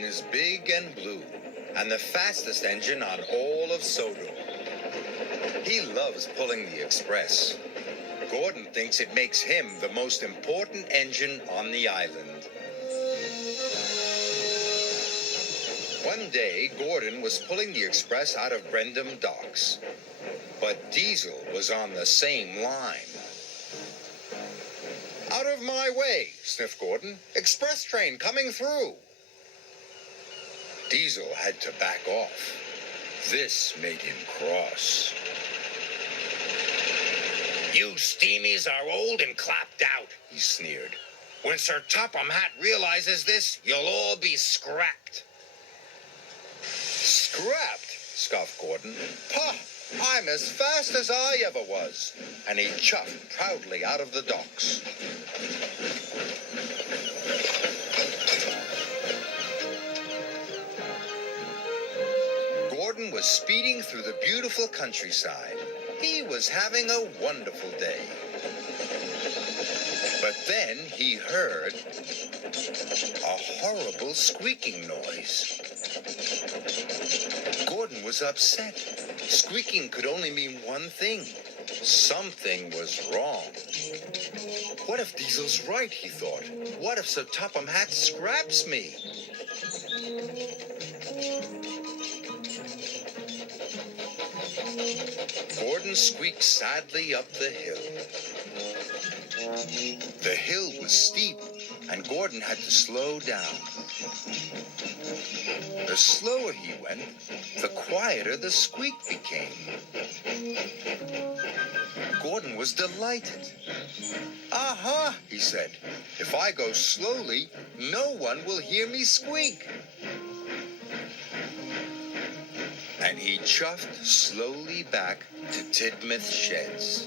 Gordon is big and blue, and the fastest engine on all of Sodor. He loves pulling the express. Gordon thinks it makes him the most important engine on the island. One day, Gordon was pulling the express out of Brendam docks, but Diesel was on the same line. "Out of my way," sniffed Gordon. "Express train coming through." Diesel had to back off. This made him cross. "You steamies are old and clapped out," he sneered. "When Sir Topham Hatt realizes this, you'll all be scrapped." "Scrapped?" scoffed Gordon. "Pah! I'm as fast as I ever was." And he chuffed proudly out of the docks. Gordon was speeding through the beautiful countryside. He was having a wonderful day. But then he heard a horrible squeaking noise. Gordon was upset. Squeaking could only mean one thing. Something was wrong. What if Diesel's right, he thought. What if Sir Topham Hatt scraps me? Gordon squeaked sadly up the hill. The hill was steep, and Gordon had to slow down. The slower he went, the quieter the squeak became. Gordon was delighted. "Aha," he said. "If I go slowly, no one will hear me squeak." And he chuffed slowly back to Tidmouth Sheds.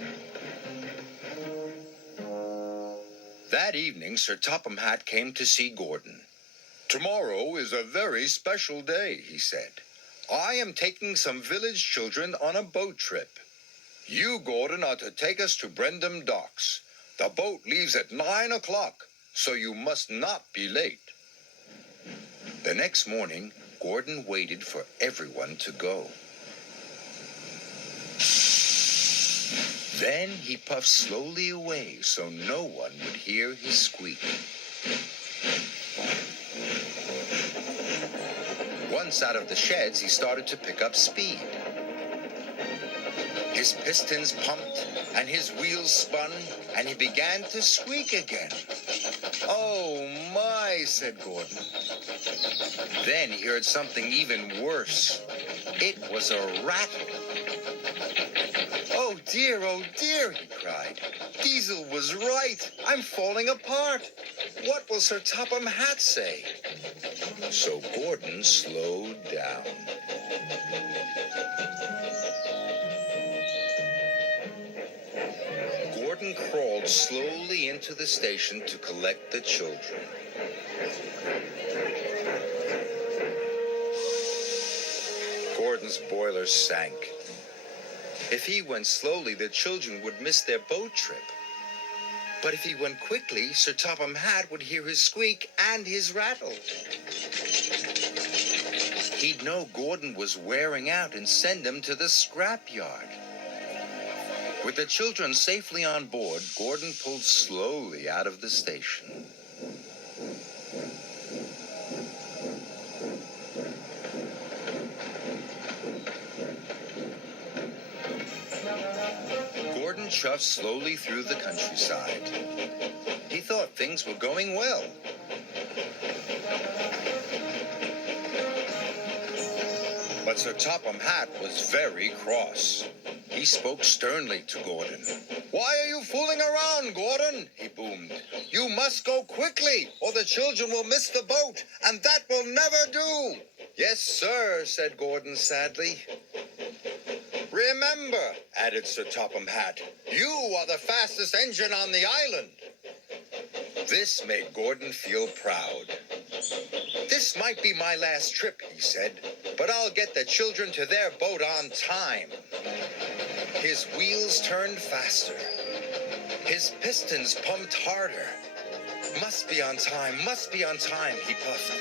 That evening, Sir Topham Hatt came to see Gordon. "Tomorrow is a very special day," he said. "I am taking some village children on a boat trip. You, Gordon, are to take us to Brendam docks. The boat leaves at 9 o'clock, so you must not be late." The next morning, Gordon waited for everyone to go. Then he puffed slowly away so no one would hear his squeak. Once out of the sheds, he started to pick up speed. His pistons pumped and his wheels spun, and he began to squeak again. "Oh my," said Gordon. Then he heard something even worse. It was a rattle. "Oh dear," he cried. "Diesel was right. I'm falling apart. What will Sir Topham Hatt say?" So Gordon slowed down. Gordon crawled slowly into the station to collect the children. Gordon's boiler sank. If he went slowly, the children would miss their boat trip. But if he went quickly, Sir Topham Hatt would hear his squeak and his rattle. He'd know Gordon was wearing out and send him to the scrapyard. With the children safely on board, Gordon pulled slowly out of the station. Gordon chuffed slowly through the countryside. He thought things were going well. But Sir Topham Hatt was very cross. He spoke sternly to Gordon. "Why are you fooling around, Gordon?" he boomed. "You must go quickly, or the children will miss the boat, and that will never do." "Yes, sir," said Gordon sadly. "Remember," added Sir Topham Hatt, "you are the fastest engine on the island." This made Gordon feel proud. "This might be my last trip," he said, "but I'll get the children to their boat on time." His wheels turned faster. His pistons pumped harder. Must be on time, he puffed.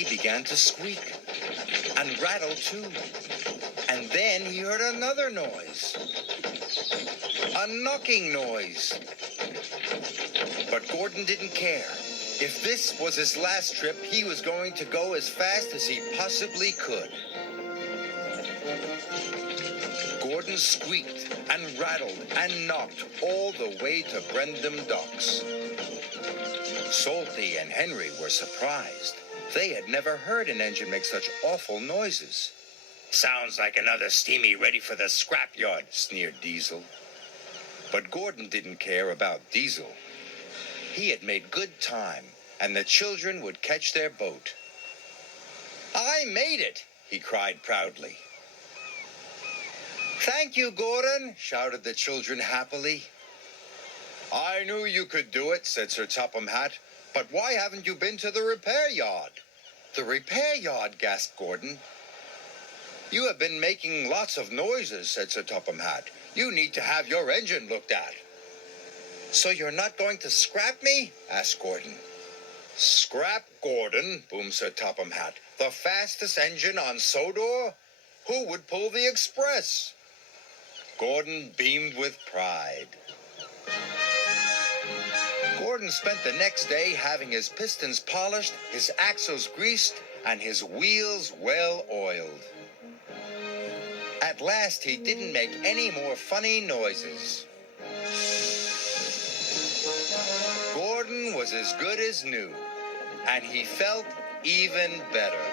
he began to squeak and rattle too. And then he heard another noise, a knocking noise. But Gordon didn't care. If this was his last trip, he was going to go as fast as he possibly could. Gordon squeaked and rattled and knocked all the way to Brendam Docks. Salty and Henry were surprised. They had never heard an engine make such awful noises. "Sounds like another steamy ready for the scrapyard," sneered Diesel. But Gordon didn't care about Diesel. He had made good time, and the children would catch their boat. "I made it," he cried proudly. "Thank you, Gordon," shouted the children happily. "I knew you could do it," said Sir Topham Hatt. "But why haven't you been to the repair yard?" "The repair yard?" gasped Gordon. "You have been making lots of noises," said Sir Topham Hatt. "You need to have your engine looked at." "So you're not going to scrap me?" asked Gordon. "Scrap Gordon," boomed Sir Topham Hatt. "The fastest engine on Sodor? Who would pull the express?" Gordon beamed with pride. Gordon spent the next day having his pistons polished, his axles greased, and his wheels well oiled. At last he didn't make any more funny noises. Gordon was as good as new, and he felt even better.